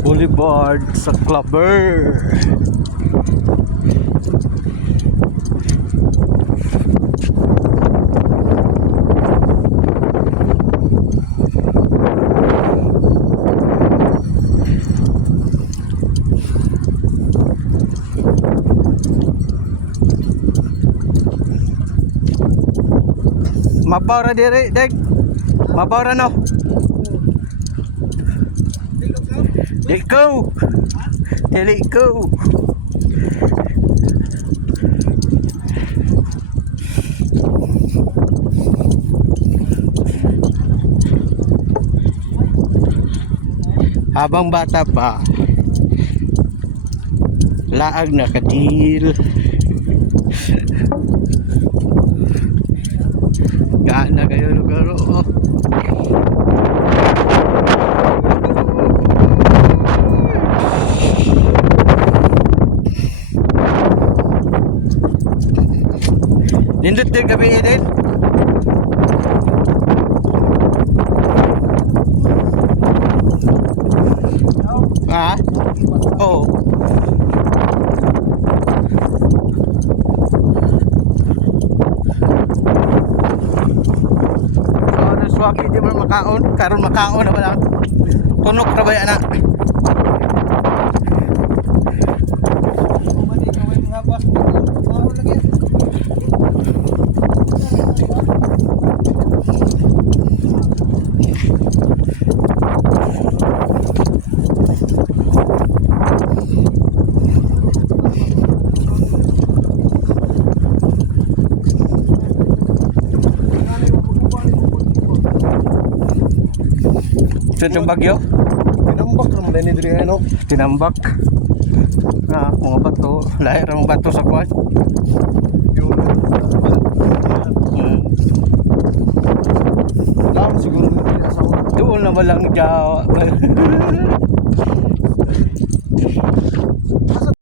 Boulevard sa Clubber. Mapawra dire, dek. Mapawra no. Dek go. Dek go. Habang bata pa, laag na kadil. Gaan na kayo lugar, oh. Nindot din kami din. Ah? Oo. Swaki di mo makaon, karon makaon na ba lang? Tunok na ba yan na? Itong bagyo? Tinambak naman din diri ano? Tinambak. Mga bato, lahir ang bato sa kuwan. Lang siguro doon na walang Jawa.